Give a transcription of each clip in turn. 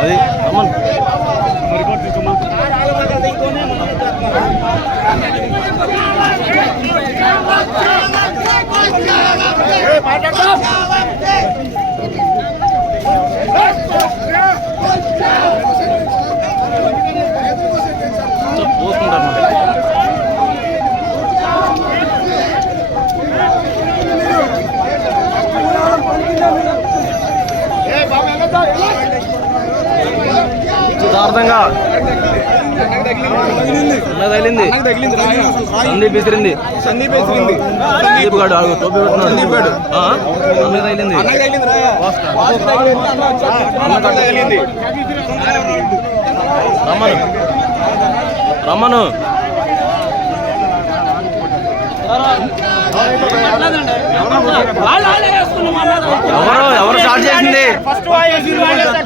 అది అమ్మన్ Stop! దారుణంగా తగిలింది. సందీప్ విసిరింది. సందీప్ విసిరింది సందీప్ గాడు ఆగు, టోపీ పెట్టున్నాడు సందీప్ గాడు అన్నది తగిలింది. తగిలింది రమ్మను. రమ్మను వేసుకున్నాం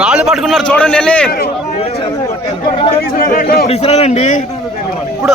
రాళ్ళు పట్టుకున్నారు చూడండి వెళ్ళి. ఇప్పుడు ఇసిరాలండి ఇప్పుడు